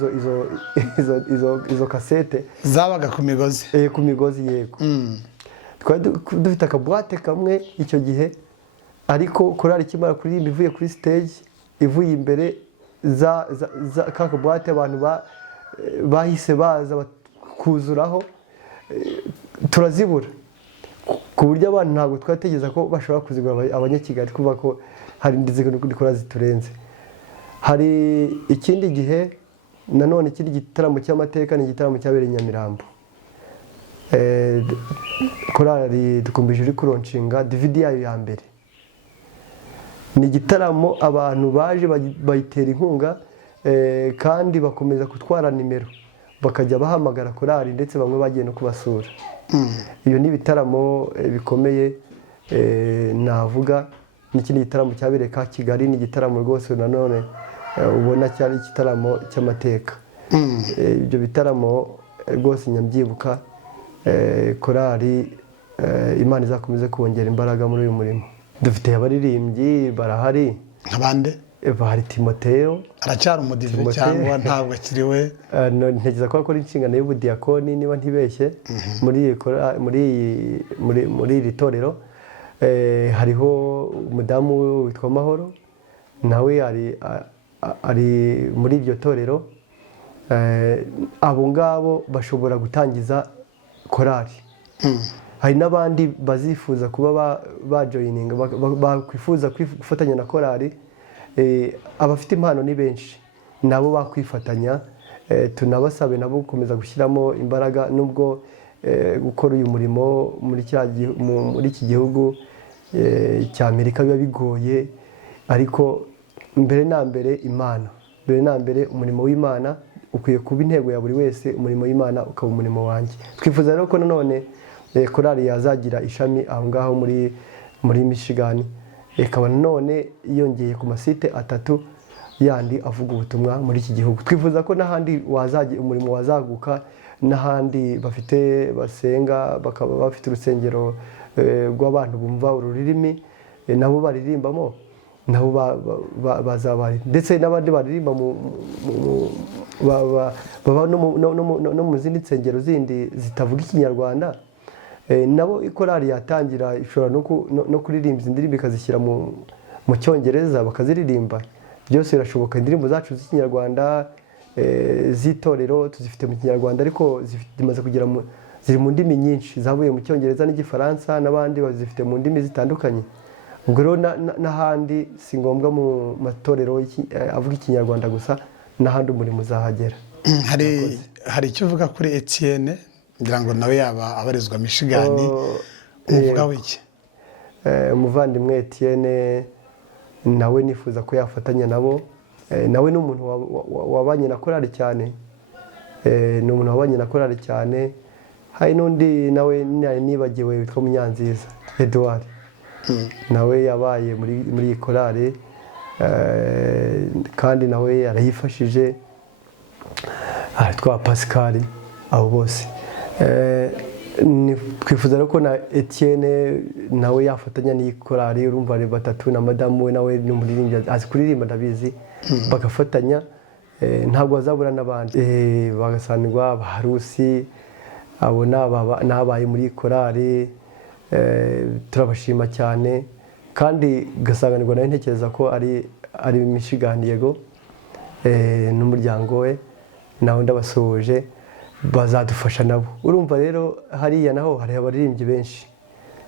izo kasete zabaga ku migozi. Ku migozi, yego. Twari dufite akabuwate kamwe icyo gihe, ariko korali ikimara kuririmba ivuye kuri stage, ivuye imbere ka kabuwate abantu bahise baza kuzuraho, turazibura, ku buryo abantu ntabwo twatekereza ko bashobora kuzigura abanyakigali, kuvuga ko hari indi korali ziturenze. Hari ikindi gihe nanone, ikindi gitaramo cy'amateka ni igitaramo cyabereye i Nyamirambo. Korali Dukumbije iri kuronshinga DVD yayo ya mbere. Ni igitaramo abantu baje bayitera inkunga, kandi bakomeza gutwara nimero, bakajya bahamagara korali, ndetse bamwe bagiye no kubasura. Iyo ni ibitaramo bikomeye navuga. N'ikindi gitaramo cyabereye ka Kigali, ni igitaramo rwose nanone ubona cyari igitaramo cy'amateka. Ibyo bitaramo rwose nyabyibuka. Korali Imana izakomeze kongera imbaraga muri uyu murimo. Dufite abaririmbyi barahari. Nk'abande? Hari Timoteyo. Aracyari umudive cyangwa ntabwo akiriwe? Ntekereza ko akora inshingano y'ubudiyakoni niba ntibeshye muri iri torero. Hariho umudamu witwa Mahoro, nawe ari muri iryo torero. Abo ngabo bashobora gutangiza korali. Hari n'abandi bazifuza kuba bajoyininga, bakwifuza gufatanya na korali. Abafite impano ni benshi, nabo bakwifatanya. Tunabasabe nabo gukomeza gushyiramo imbaraga, nubwo gukora uyu murimo muri iki gihugu cya Amerika biba bigoye, ariko mbere na mbere Imana, mbere na mbere umurimo w'Imana ukwiye kuba intego ya buri wese. Umurimo w'Imana ukaba umurimo wanjye. Twifuza rero ko nanone korali yazagira ishami aho ngaho muri Michigan, ikaba nanone yongeye ku masite 3 yandi avuga ubutumwa muri iki gihugu. Twifuza ko n'ahandi umurimo wazaguka, n'ahandi basenga, bakaba bafite urusengero rw'abantu bumva ururimi nabo baririmbamo, nabo bazabari, ndetse n'abandi baririmba no mu zindi nsengero zindi zitavuga Ikinyarwanda. Nabo korali yatangira ishobora no kuririmba indirimbo ikazishyira mu Cyongereza bakaziririmba. Byose birashoboka. Indirimbo zacu z'Ikinyarwanda z'itorero tuzifite mu Kinyarwanda, ariko zimaze kugera ziri mu ndimi nyinshi, zavuye mu Cyongereza n'Igifaransa, n'abandi bazifite mu ndimi zitandukanye. Ubwo rero n'ahandi si ngombwa mu matorero avuga Ikinyarwanda gusa, n'ahandi umurimo uzahagera. Hari icyo uvuga kuri Etienne, ngira ngo nawe yaba abarizwa Michigan, uvuga wiki? Umuvandimwe Etienne nawe nifuza ko yafatanya nabo. Nawe ni umuntu wabanye na korali cyane, hari n'undi nawe nibagiwe witwa Munyanziza Edouard, nawe yabaye muri iyi korali, kandi nawe yarayifashije. Twa Pascal, abo bose twifuza rero ko na Etienne nawe yafatanya n'iyi korali. Urumva ari 3, na madamu we nawe ni umuririmbyi, azi kuririmba ndabizi, bagafatanya. Ntabwo bazabura n'abandi, bagasanirwa Baharusi, abo n'abaye muri iyi korali. Turabashima cyane, kandi gasanganirwa nawe ntekereza ko ari Michigan, yego, n'umuryango we, nawe ndabasuhuje, bazadufasha nabo. Urumva rero hariya naho hari abaririmbyi benshi,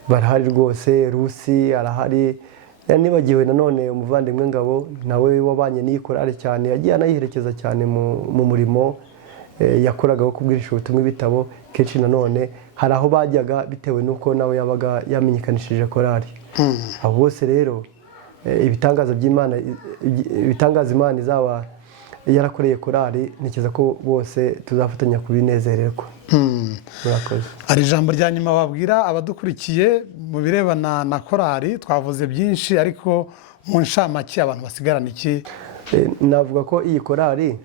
barahari rwose, Rusi arahari, nibagiwe nanone umuvandimwe Ngabo nawe wabanye n'iyi korali cyane, yagiye anayiherekeza cyane mu murimo yakoraga wo kubwirisha ubutumwa ibitabo. Kenshi nanone hari aho bajyaga bitewe n'uko nawe yabaga yamenyekanishije korali. Abo bose rero ibitangaza by'Imana, ibitangaza Imana izaba yarakoreye korali, ntekereza ko bose tuzafatanya kubinezererwa. Murakoze. Hari ijambo rya nyuma wabwira abadukurikiye mu birebana na korali? Twavuze byinshi ariko mu nshamake abantu basigarana iki? Navuga ko iyi korali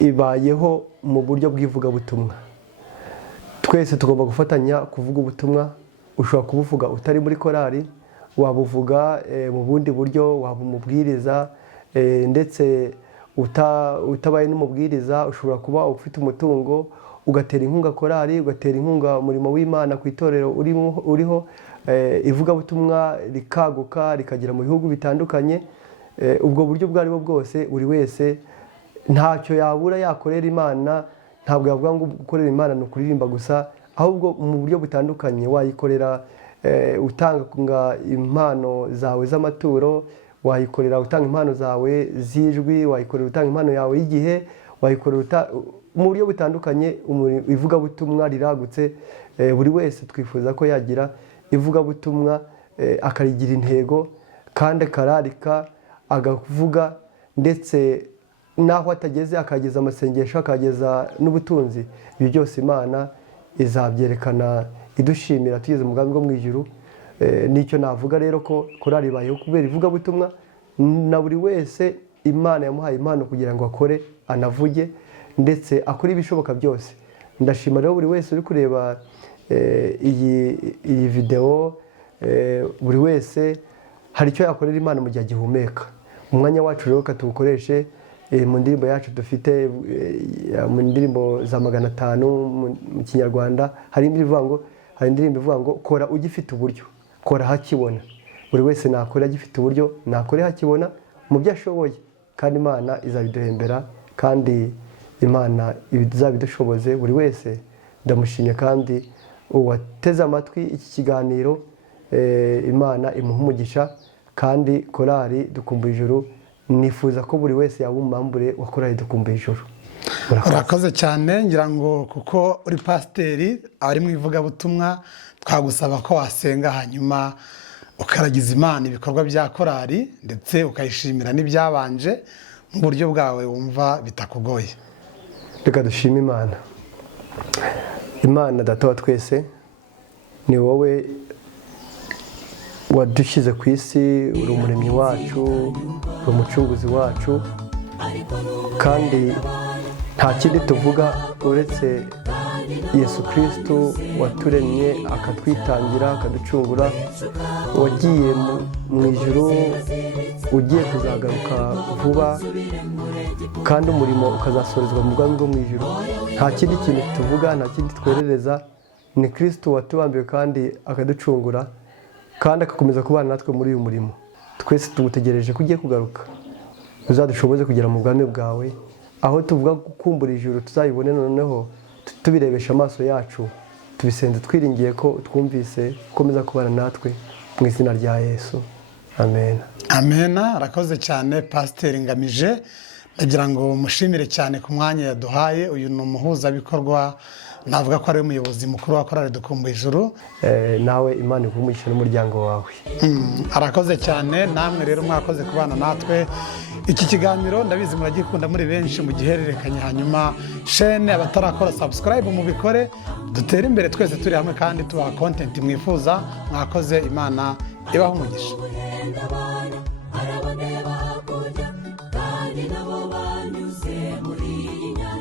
ibayeho mu buryo bw'ivugabutumwa. Twese tugomba gufatanya kuvuga ubutumwa. Ushobora kubuvuga utari muri korali, wabuvuga mu bundi buryo, waba umubwiriza, ndetse utabaye n'umubwiriza ushobora kuba ufite umutungo ugatera inkunga korali, ugatera inkunga umurimo w'Imana ku itorero uriho, ivugabutumwa rikaguka rikagera mu bihugu bitandukanye. Ubwo buryo bwo ari bwo bwose buri wese ntacyo yabura yakorera Imana. Ntabwo yavuga ngo gukorera Imana ni ukuririmba gusa, ahubwo mu buryo butandukanye wayikorera utanga impano zawe z'amaturo, wayikorera utanga impano zawe z'ijwi, wayikorera utanga impano yawe y'igihe, wayikorera mu buryo butandukanye. Ivugabutumwa riragutse, buri wese twifuza ko yagira ivugabutumwa akarigira intego kandi akararika agavuga, ndetse naho atageze akageza amasengesho, akageza n'ubutunzi. Ibyo byose Imana izabyerekana idushimira tugeze mu bwami bwo mu ijuru. Nicyo navuga rero ko korali ibayeho kubera ivugabutumwa, na buri wese Imana yamuhaye impano kugira ngo akore, anavuge, ndetse akore ibishoboka byose. Ndashima rero buri wese uri kureba iyi video, buri wese hari icyo yakorera Imana mu gihe agihumeka. Umwanya wacu rero katuwukoreshe mu ndirimbo yacu dufite, mu ndirimbo za 500 mu Kinyarwanda. Hari indirimbo ivuga ngo kora ugifite uburyo, kora hakibona. Buri wese nakora agifite uburyo, nakore hakibona mu byo ashoboye, kandi Imana izabiduhembera, kandi Imana izabidushoboze. Buri wese ndamushimye, kandi uwateze amatwi iki kiganiro Imana imuha umugisha. Kandi korali Dukumbuye Ijuru nifuza ko buri wese yaba umwambure wa korali Dukumbuye Ijuru. Urakoze cyane. Ngira ngo kuko uri pasiteri ari mu ivugabutumwa, twagusaba ko wasenga hanyuma ukaragiza Imana ibikorwa bya korali, ndetse ukayishimira n'ibyabanje mu buryo bwawe wumva bitakugoye. Reka dushime Imana. Imana Data wa twese, ni wowe wadushyize ku isi, uri umuremyi wacu, uri umucunguzi wacu, kandi nta kindi tuvuga uretse Yesu Kristo waturemye akatwitangira akaducungura, wagiye mu ijuru, ugiye kuzagaruka vuba, kandi umurimo ukazasorezwa mu bwami bwo mu ijuru. Nta kindi kintu tuvuga, nta kindi twerereza, ni Kristo watubambiwe kandi akaducungura, kandi akakomeza kubana natwe muri uyu murimo. Twese tugutegereje ko ugiye kugaruka, uzadushoboze kugera mu bwami bwawe, aho tuvuga gukumbura ijuru tuzayibone noneho tubirebesha amaso yacu. Tubisenze twiringiye ko twumvise, ukomeza kubana natwe mu izina rya Yesu, amen. Amen. Arakoze cyane Pasiteri Ngamije. Ndagira ngo mushimire cyane ku mwanya yaduhaye. Uyu ni umuhuzabikorwa, navuga ko ari umuyobozi mukuru wa korali Dukumbuye Ijuru. Nawe Imana igumishe n'umuryango wawe. Arakoze cyane. Namwe rero mwakoze kubana natwe. Iki kiganiro ndabizi muragikunda muri benshi, mu gihererekanye. Hanyuma shene abatarakora subscribe mubikore, dutere imbere twese turi hamwe, kandi tubaha content mwifuza. Mwakoze. Imana ibahe umugisha. Arabone bakujya kandi nabo banyuze muri iyi nyanja.